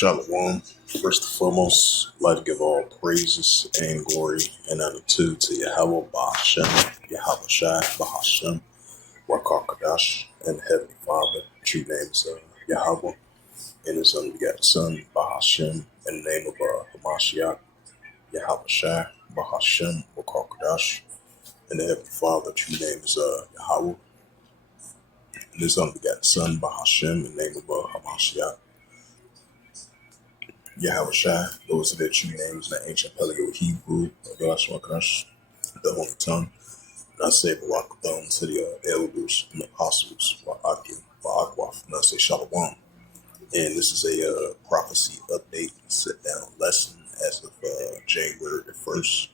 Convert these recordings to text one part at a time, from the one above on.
Shalom. First and foremost, I'd like to give all praises and glory and honor to Yahweh Bahashem, Yahweh Shai Bahashem, Wakar and Heavenly Father. True name is Yahweh, and His unbegotten Son Bahashem, in the name of Hamashiach, Yahweh Shai Bahashem, Wakar and the Heavenly Father. True name is Yahweh, and His unbegotten Son Bahashem, in the name of Hamashiach. Yahweh Shai, those are their true names in the ancient Paleo Hebrew, the Holy Tongue. And I say Barakathon to the elders and apostles, Ba'akwaf, and I say Shalom. And this is a prophecy update, sit down lesson as of January the 1st,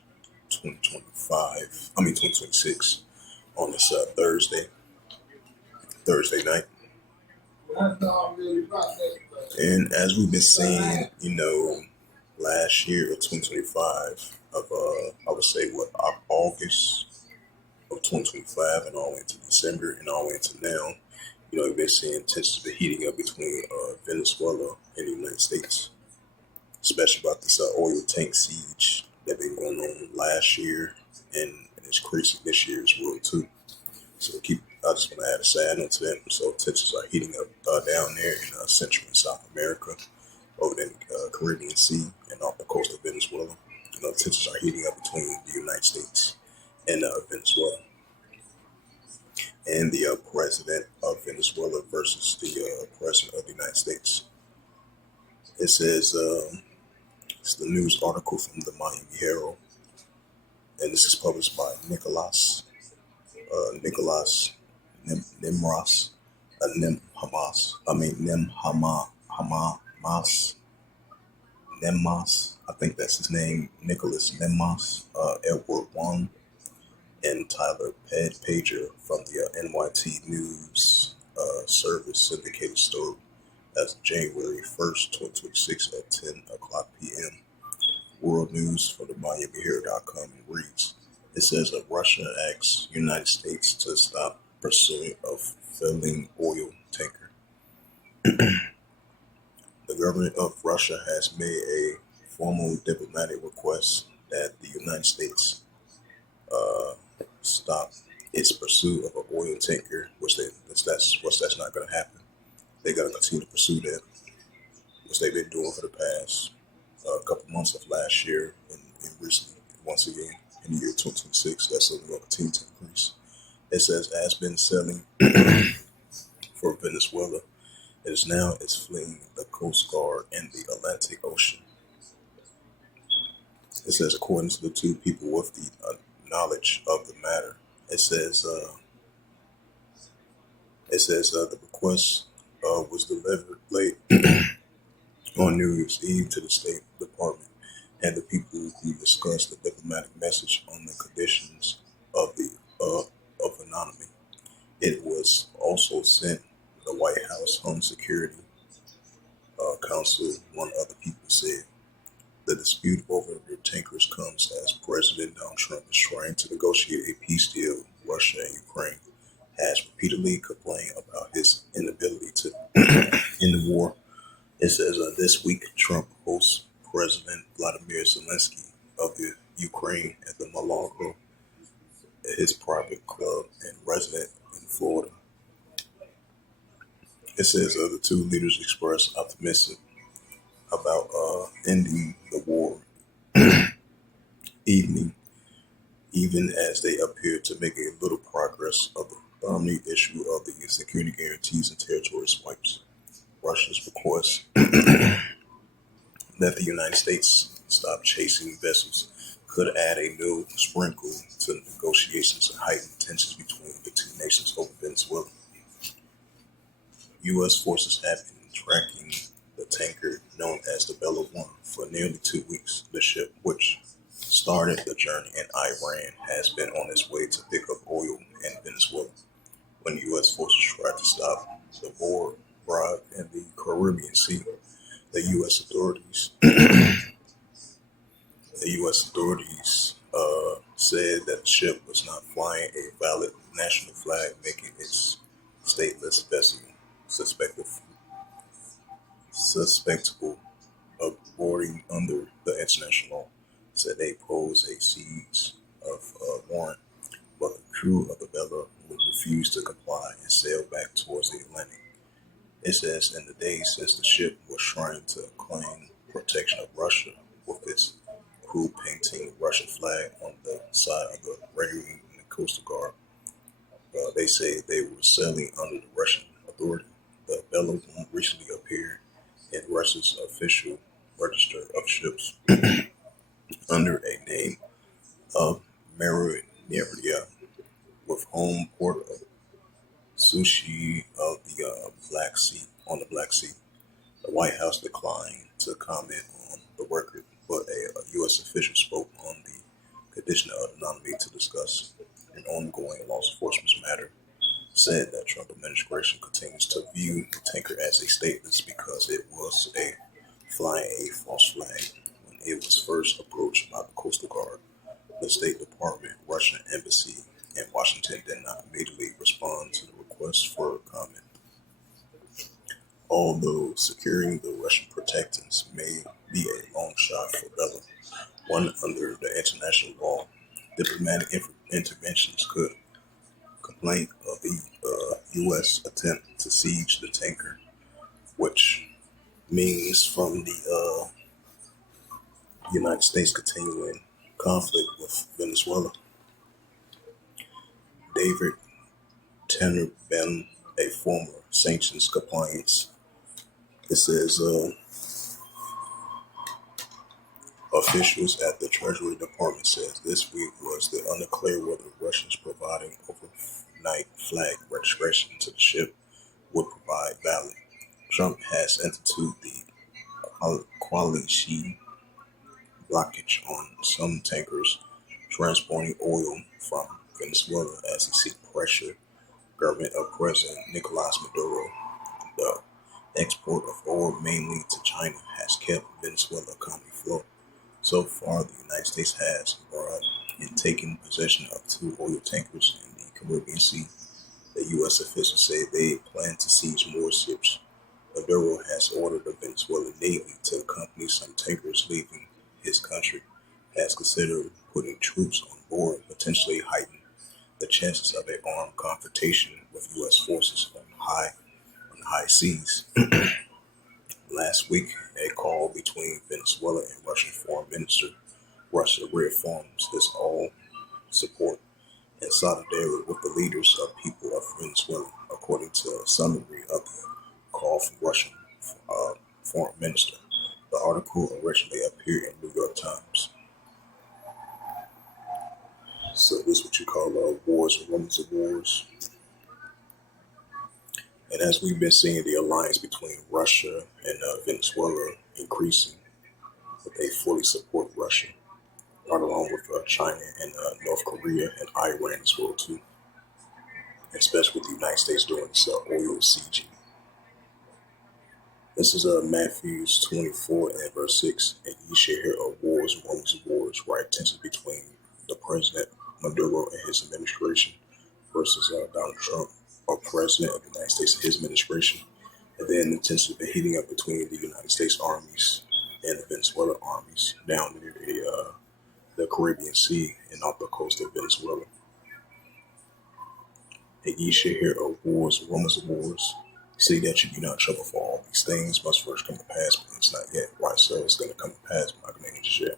2026, on this Thursday night. And as we've been seeing, last year of 2025, I would say August of 2025 and all the way into December and all the way into now, we've been seeing tensions been heating up between Venezuela and the United States, especially about this oil tank siege that been going on last year, and it's crazy this year as well too. So I just want to add a side note to that. So tensions are heating up down there in Central and South America, over in the Caribbean Sea and off the coast of Venezuela. Tensions are heating up between the United States and Venezuela. And the president of Venezuela versus the president of the United States. It says, it's the news article from the Miami Herald, and this is published by Nicholas Nimras, Nemmas, I think that's his name, Nicholas Nemmas, Edward Wong, and Tyler Pager from the NYT News Service syndicated story as of January 1st, 2026 at 10 o'clock p.m. World News for the MiamiHerald.com reads, it says that Russia asks United States to stop pursuing a failing oil tanker. The government of Russia has made a formal diplomatic request that the United States stop its pursuit of an oil tanker, that's not going to happen. They're going to continue to pursue that, which they've been doing for the past couple months of last year and recently, once again, in the year 2026, that's only going to continue to increase. It says, has been selling for Venezuela. It's fleeing the Coast Guard in the Atlantic Ocean. It says, according to the two people with the knowledge of the matter, it says the request was delivered late on New Year's Eve to the State Department and the people who discussed the diplomatic message on the conditions of anonymity. It was also sent the White House Home Security Council. One other people said the dispute over the tankers comes as President Donald Trump is trying to negotiate a peace deal with Russia and Ukraine, has repeatedly complained about his inability to end the war. It says this week, Trump hosts President Vladimir Zelensky of the Ukraine at the Mar-a-Lago at his private club and resident in Florida. It says the two leaders expressed optimism about ending the war, even as they appear to make a little progress of the thorny issue of the security guarantees and territory swipes. Russia's request that the United States stop chasing vessels could add a new sprinkle to negotiations and heighten tensions between the two nations over Venezuela. U.S. forces have been tracking the tanker known as the Bella One for nearly 2 weeks. The ship, which started the journey in Iran, has been on its way to pick up oil in Venezuela. When U.S. forces tried to stop the barge in the Caribbean Sea, the U.S. authorities said that the ship was not flying a valid national flag, making its stateless vessel suspectable boarding under the international law, said they posed a siege of warrant, but the crew of the Bella would refuse to comply and sail back towards the Atlantic. It says in the days since the ship was trying to claim protection of Russia with its crew painting the Russian flag on the side of the rigging in the Coastal Guard, they say they were sailing under the Russian authority. The Bella recently appeared in Russia's official register of ships under a name of Marinera with home port of Sushi of the Black Sea on the Black Sea. The White House declined to comment on the record, but a U.S. official spoke on the condition of anonymity to discuss an ongoing law enforcement matter. Said that Trump administration continues to view the tanker as a stateless because it was flying a false flag when it was first approached by the Coastal Guard. The State Department, Russian embassy in Washington did not immediately respond to the request for comment. Although securing the Russian protectors may be a long shot for Bella, one under the international law, diplomatic interventions could complain of the U.S. attempt to siege the tanker, which means from the United States continuing conflict with Venezuela. David Tannerbem, a former sanctions compliance, it says officials at the Treasury Department says this week was the unclear whether Russians providing overnight flag registration to the ship would provide valid. Trump has instituted the quality blockage on some tankers transporting oil from Venezuela as he seeks pressure government of President Nicolas Maduro. The export of oil mainly to China has kept Venezuela economy afloat. So far, the United States has brought in taking possession of two oil tankers in the Caribbean Sea. The U.S. officials say they plan to seize more ships. Maduro has ordered the Venezuelan Navy to accompany some tankers leaving his country, has considered putting troops on board, potentially heighten the chances of an armed confrontation with U.S. forces on high seas. Last week, a call between Venezuela and Russian Foreign Minister Russia reaffirms his all support and solidarity with the leaders of people of Venezuela, according to a summary of the call from Russian Foreign Minister. The article originally appeared in New York Times. So this is what you call wars and rumors of wars. And as we've been seeing the alliance between Russia and Venezuela increasing, that they fully support Russia, right along with China and North Korea and Iran as well too, especially with the United States doing this oil sieging. This is Matthew 24 and verse 6, and ye shall hear of wars and rumors of wars, right? Tension between the President Maduro and his administration versus Donald Trump, or President of the United States and his administration. And then the tension been heating up between the United States armies and the Venezuela armies down near the Caribbean Sea and off the coast of Venezuela. And ye shall hear of wars and rumors of wars. See that you be not trouble for all these things must first come to pass, but it's not yet. Right, so it's going to come to pass, but I'm not going to just yet.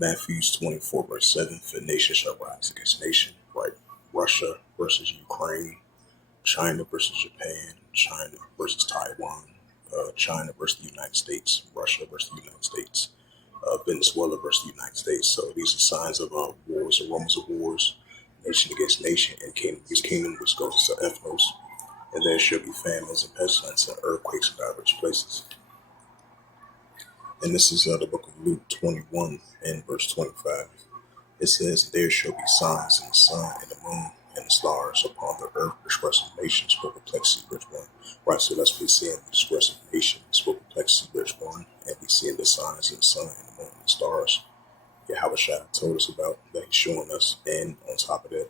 Matthew 24 verse 7, for nation shall rise against nation, right? Russia versus Ukraine, China versus Japan, China versus Taiwan, China versus the United States, Russia versus the United States, Venezuela versus the United States. So these are signs of wars or rumors of wars, nation against nation, and kingdom against kingdom, which goes to ethnos. And there shall be famines and pestilence and earthquakes in diverse places. And this is the book of Luke 21 and verse 25. It says, there shall be signs in the sun and the moon and the stars upon the earth, distress of nations for perplexity, rich one. Right, so that's what we're seeing, the distress of nations for perplexity, rich one. And we're seeing the signs in the sun and the moon and the stars. Yahweh told us about that he's showing us. And on top of that,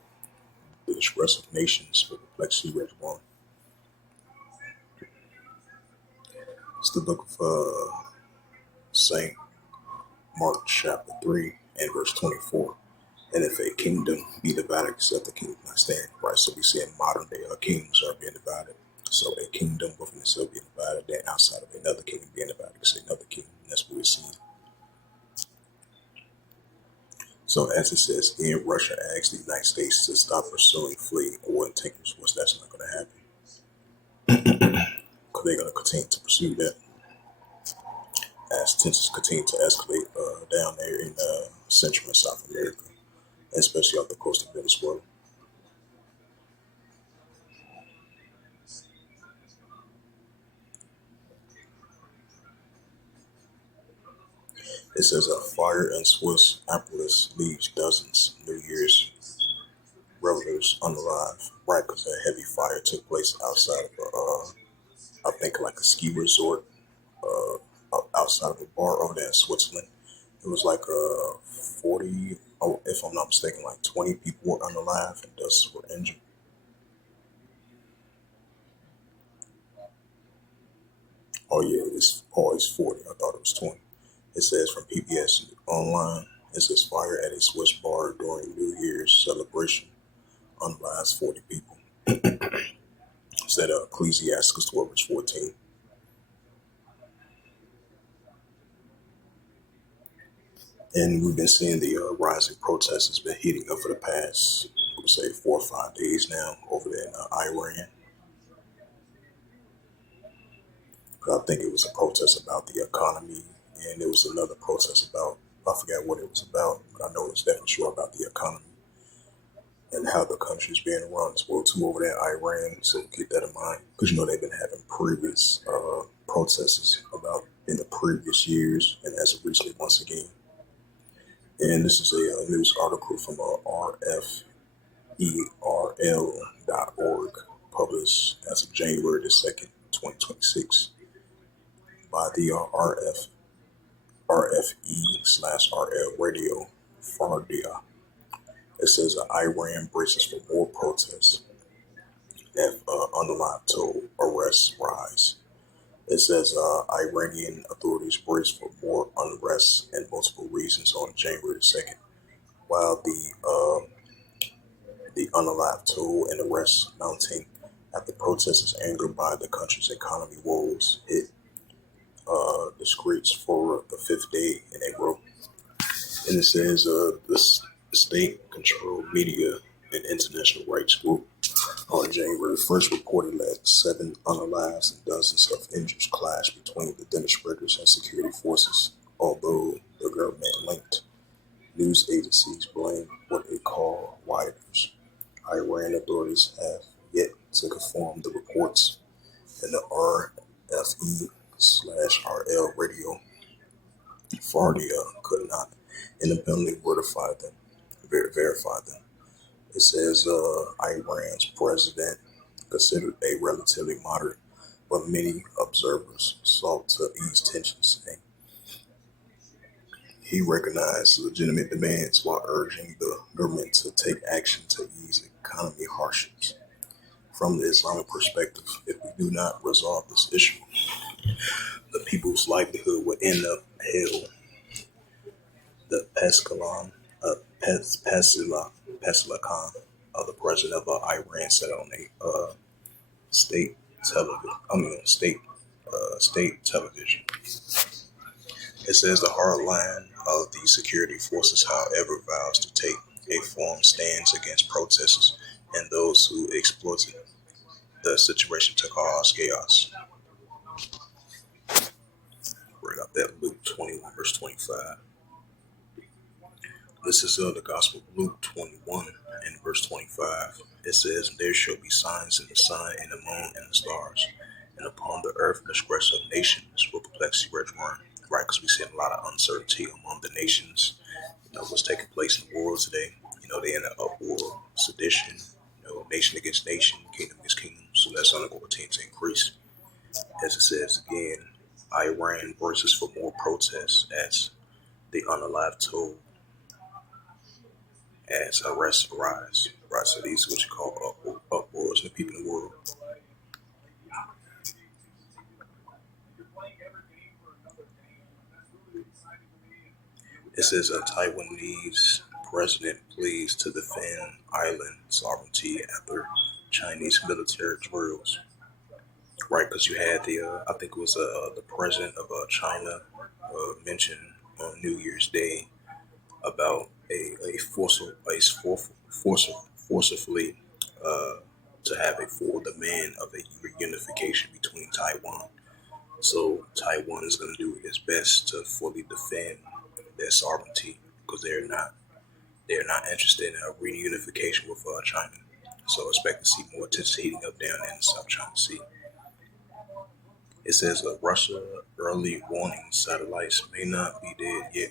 the distress of nations for perplexity, rich one. It's the book of St. Mark chapter 3 and verse 24. And if a kingdom be divided, except the kingdom not stand, right? So we see in modern day kingdoms are being divided. So a kingdom within itself being divided, then outside of another kingdom being divided, you see another kingdom. That's what we're seeing. So as it says, in Russia asked the United States to stop pursuing, flee, oil tankers, which that's not going to happen. Because they're going to continue to pursue that as tensions continue to escalate down there in Central and South America, especially off the coast of Venezuela. It says a fire in Swiss Alps leaves dozens New Year's revelers unalive. Right, because a heavy fire took place outside of I think like a ski resort outside of a bar over there in Switzerland. It was like 40, oh, if I'm not mistaken, like 20 people were unalive and dozens were injured. It's 40. I thought it was 20. It says from PBS Online, it says fire at a Swiss bar during New Year's celebration unlives 40 people. Said Ecclesiastes 12 verse 14. And we've been seeing the rising protests has been heating up for the past, I would say, 4 or 5 days now over there in Iran. I think it was a protest about the economy, and there was another protest about, I forgot what it was about, but I know it's definitely sure about the economy and how the country's being run as well too over there in Iran. So keep that in mind, because they've been having previous protests about in the previous years, and as of recently once again. And this is a news article from rferl.org, published as of January the 2nd, 2026, by the RFE/RL Radio Fardia. It says Iran braces for more protests if unlawful toll arrests rise. It says Iranian authorities brace for more unrest and multiple reasons on January 2nd, while the unalive toll and arrests mounting after protesters angered by the country's economy woes hit the streets for the fifth day in a row. And it says the state-controlled media and international rights group on January 1st reported that 7 unalives and dozens of injuries clashed between the demonstrators and security forces, although the government-linked news agencies blame what they call rioters. Iran authorities have yet to confirm the reports, and the RFE/RL Radio Fardia could not independently verify them. It says Iran's president, considered a relatively moderate, but many observers sought to ease tensions, saying he recognized legitimate demands while urging the government to take action to ease economy hardships. From the Islamic perspective, if we do not resolve this issue, the people's livelihood will end up hell. The Pesilakan, the president of Iran, said on a state television. State television. It says the hard line of the security forces, however, vows to take a firm stance against protesters and those who exploited the situation to cause chaos. Bring up that Luke 21 verse 25. This is the Gospel of Luke 21 and verse 25. It says, there shall be signs in the sun and the moon and the stars, and upon the earth the disgrace of nations will perplexity rage run. Right, because we see a lot of uncertainty among the nations. What's taking place in the world today. They in an uproar, sedition, nation against nation, kingdom against kingdom. So that's only going to continue to increase. As it says again, Iran braces for more protests as the unalive toll as arrests arise. Right, so these are what you call uproars in the people in the world. It says a Taiwanese president pleads to defend island sovereignty after Chinese military drills. Right, because you had I think it was the president of China mentioned on New Year's Day about forcefully uh, to have a full demand of a reunification between Taiwan. So Taiwan is going to do its best to fully defend their sovereignty because they're not interested in a reunification with China. So expect to see more tensions heating up down in the South China Sea. It says Russia early warning satellites may not be dead yet.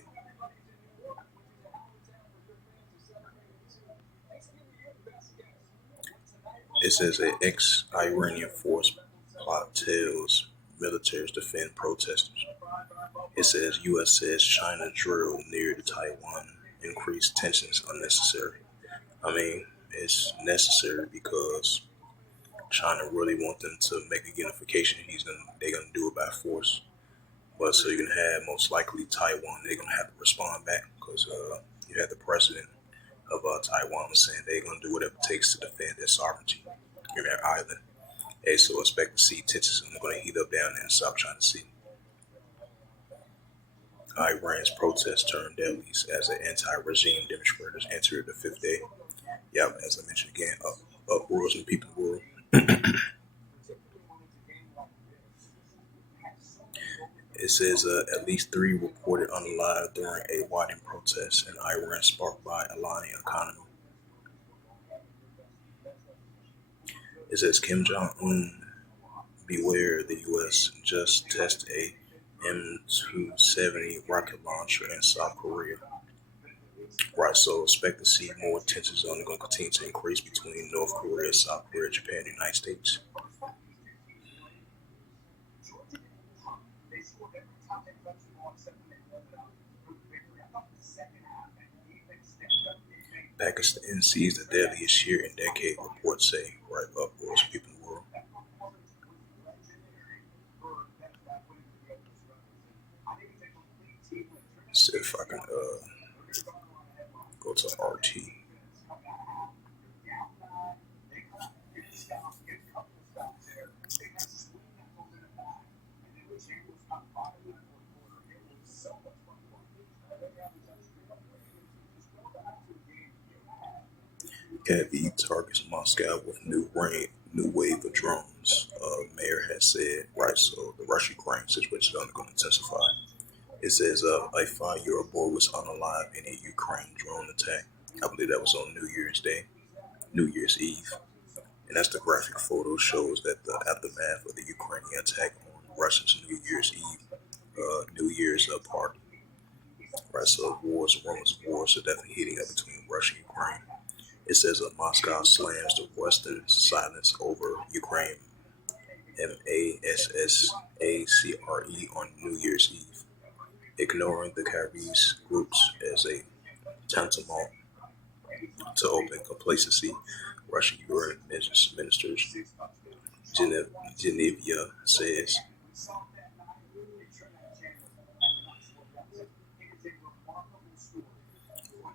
It says an ex-Iranian force plot tells militaries defend protesters. It says U.S. says China drill near the Taiwan increased tensions unnecessary. I mean, it's necessary because China really want them to make a unification. They're gonna do it by force. But so you're gonna have most likely Taiwan. They're gonna have to respond back because you had the president of Taiwan was saying they're gonna do whatever it takes to defend their sovereignty in their island. Hey, so expect to see tensions are going to heat up down there in South China Sea. Iran's protests turned deadly as the anti-regime demonstrators entered the fifth day. Yeah, as I mentioned again, uproars in the people world. It says at least three reported unalive during a widening protest in Iran sparked by a lying economy. It says Kim Jong Un beware the U.S. just tested a M270 rocket launcher in South Korea. Right, so expect to see more tensions on going to continue to increase between North Korea, South Korea, Japan, and the United States. Pakistan sees the deadliest year in decade, reports say. Right, uproars people in the world. See if I can go to RT. Kyiv targets Moscow with new wave of drones. Mayor has said, right, so the Russia-Ukraine situation is only going to intensify. It says a 5-year-old boy was unalive in a Ukraine drone attack. I believe that was on New Year's Day, New Year's Eve. And that's the graphic photo shows that the aftermath of the Ukrainian attack on Russia's New Year's Eve, New Year's party. Right, so rumors of wars are definitely heating up between Russia and Ukraine. It says Moscow slams the Western silence over Ukraine MASSACRE on New Year's Eve, ignoring the Kyrgyz groups as a tantamount to open complacency. Russian UN ministers Geneva says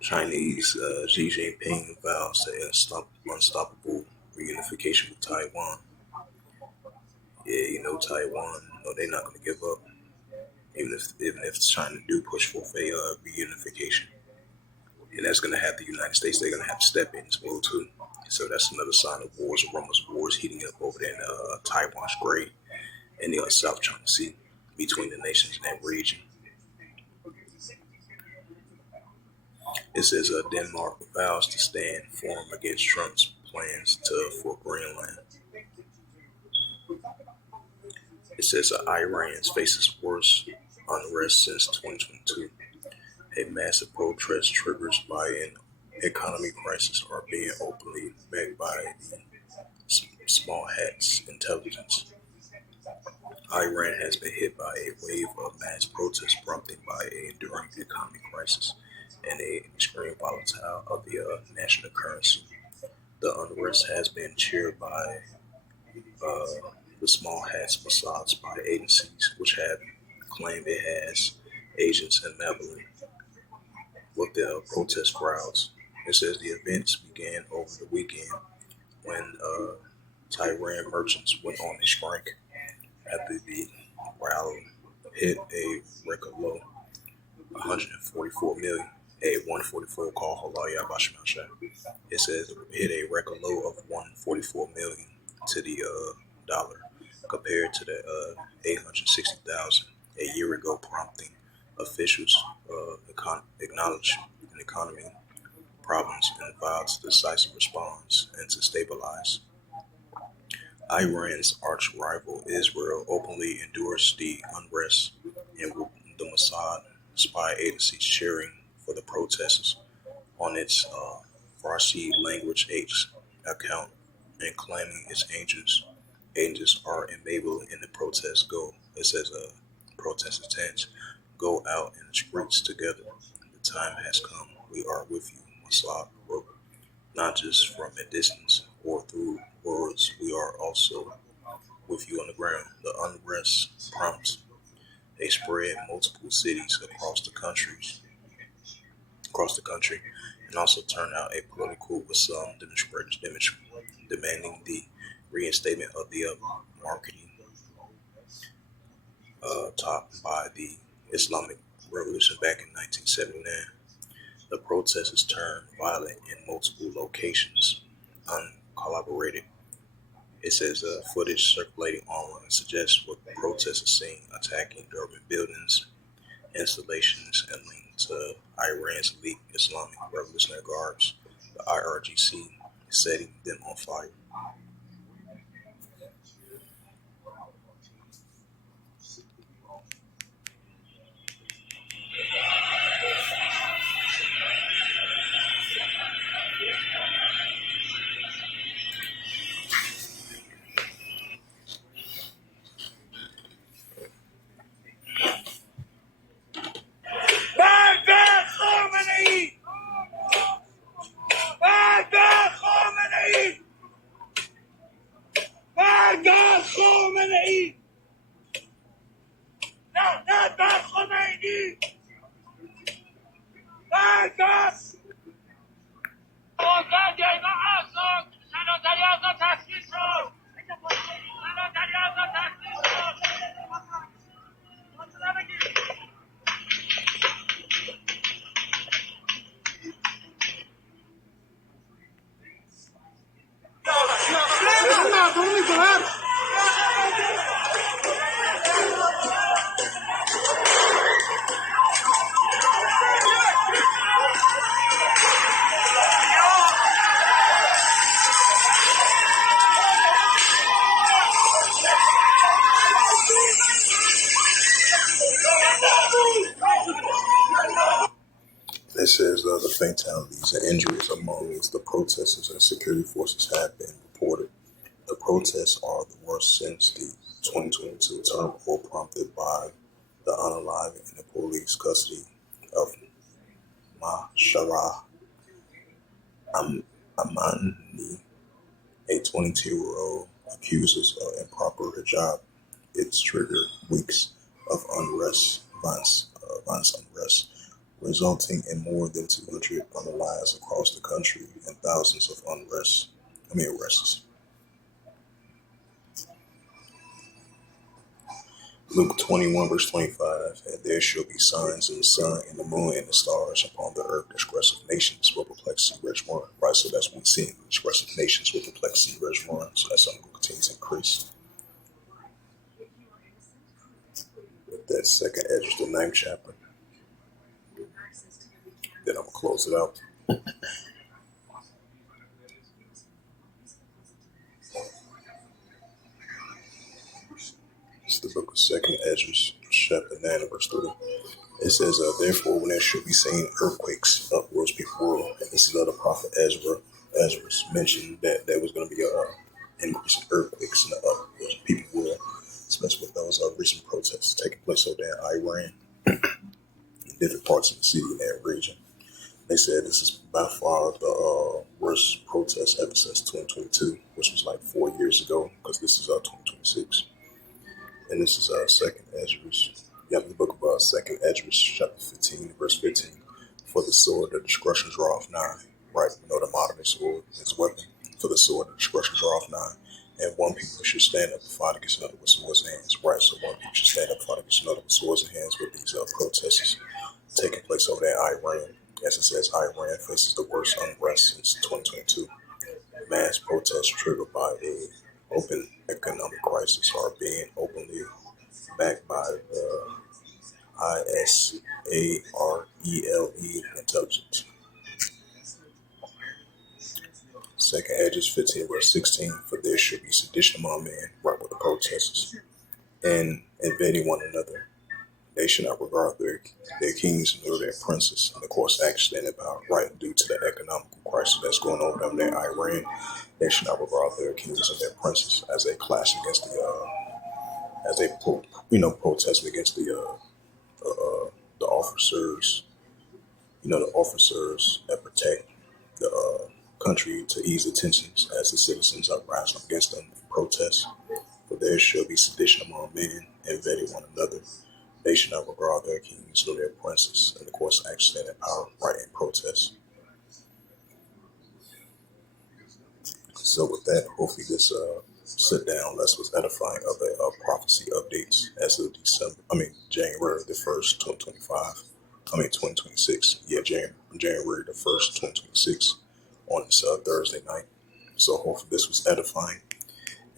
Chinese Xi Jinping vows to unstoppable reunification with Taiwan. Yeah, Taiwan, no, they're not going to give up, even if China do push for a reunification, and that's going to have the United States. They're going to have to step in as well too. So that's another sign of wars, rumors of wars heating up over there in Taiwan Strait and the South China Sea between the nations in that region. It says Denmark vows to stand firm against Trump's plans for Greenland. It says Iran faces worst unrest since 2022. A massive protest triggers by an economy crisis are being openly backed by the small hats intelligence. Iran has been hit by a wave of mass protests prompted by an enduring economic crisis and a extreme volatile of the national currency. The unrest has been cheered by uh, the small hats massaged by agencies which have claimed it has agents in Maryland. with the protest crowds. It says the events began over the weekend when Tehran merchants went on a strike after the rally hit a record low, 144 million. A 144 call Halal Yabashimasha. It says it hit a record low of 144 million to the dollar, compared to the 860,000 a year ago, prompting officials acknowledge an economy problems and vowed to decisive response and to stabilize. Iran's arch rival Israel openly endorsed the unrest, and with the Mossad spy agency cheering for the protesters on its Farsi language X account and claiming its agents are enabling in the protest go. It says protest attempts go out in the streets together. The time has come. We are with you, Mossad wrote, not just from a distance or through words. We are also with you on the ground. The unrest prompts a spread multiple cities across the country, and also turned out a political with some demonstrators demanding the reinstatement of the marketing topped by the Islamic Revolution back in 1979. The protesters turned violent in multiple locations, uncollaborated. It says footage circulating online suggests what protesters seen attacking government buildings, installations, and linked to Iran's elite Islamic Revolutionary Guards, the IRGC, setting them on fire. Baghdad Khomeini! Baghdad Khomeini! Baghdad Khomeini! No, not Khomeini! Baghdad! آزاد ما آزاد! سلام آزاد تسکیل شد! سلام آزاد تسکیل شد! It says the fatalities and injuries among the protesters and security forces have been reported. The protests are the worst since the 2022 turmoil prompted by the unaliving in the police custody of Mashara Amani, a 22-year-old accused of improper hijab. It's triggered weeks of violence unrest, resulting in more than 200 unalives across the country and thousands of arrests. Luke 21, verse 25, and there shall be signs in the sun, and the moon, and the stars upon the earth. Expressive nations will perplex and rich one. Right, so that's what we see. Expressive nations will perplex and rich one. So that's something that continues to increase. With that second Edge, the 9th chapter. Then I'm going to close it out. It's the book of Second Ezra, chapter 9, verse 3. It says, therefore, when there should be seen earthquakes, uproars before, and this is the prophet Ezra mentioned that there was going to be an increase in earthquakes and the uproars. People will, especially with those recent protests taking place over there in Iran, in different parts of the city in that region. They said this is by far the worst protest ever since 2022, which was like 4 years ago, because this is 2026. And this is Second Ezra. You have the book of Second Ezra, chapter 15, verse 15. For the sword of discretion draweth nigh. Right, the modern sword is weapon. For the sword of discretion draweth nigh. And one people should stand up and fight against another with swords in hands. Right, so one people should stand up and fight against another with swords in hands with these protests taking place over there in Iran. As it says, Iran faces the worst unrest since 2022. Mass protests triggered by a open economic crisis are being openly backed by the ISARELE intelligence. Second Edges 15 verse 16, for there should be sedition among men, right with the protesters, and invading one another. They should not regard their kings nor their princes, and of course act stand in power, right, due to the economical crisis that's going on down there in Iran. They should not regard their kings and their princes as they clash against as they protest against the officers, the officers that protect the country to ease the tensions as the citizens are rising up against them in protest. For there shall be sedition among men, invading one another. They should not regard their kings nor their princes, and of course act stand in power, right, in protest. So with that, hopefully this sit down less was edifying of the prophecy updates as of January the 1st, 2025. 2026. Yeah, January the 1st, 2026 on this Thursday night. So hopefully this was edifying.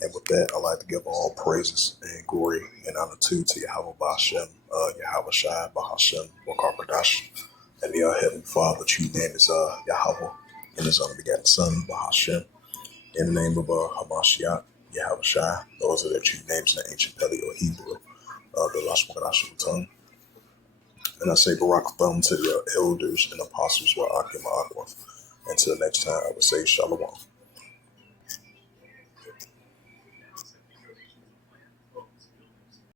And with that, I'd like to give all praises and glory and honor to Yahweh Ba'Shem, Yahweh Shai Ba'Hashem, Wakar and the Heavenly Father, true name is Yahweh, and His only begotten Son, Ba'Hashem, in the name of Hamashiach, Yahweh Shai. Those are their true names in the ancient Paleo Hebrew, the Lashon tongue. And I say Barak Thumb to the elders and apostles who are Akim Aqua. Until next time, I would say Shalom.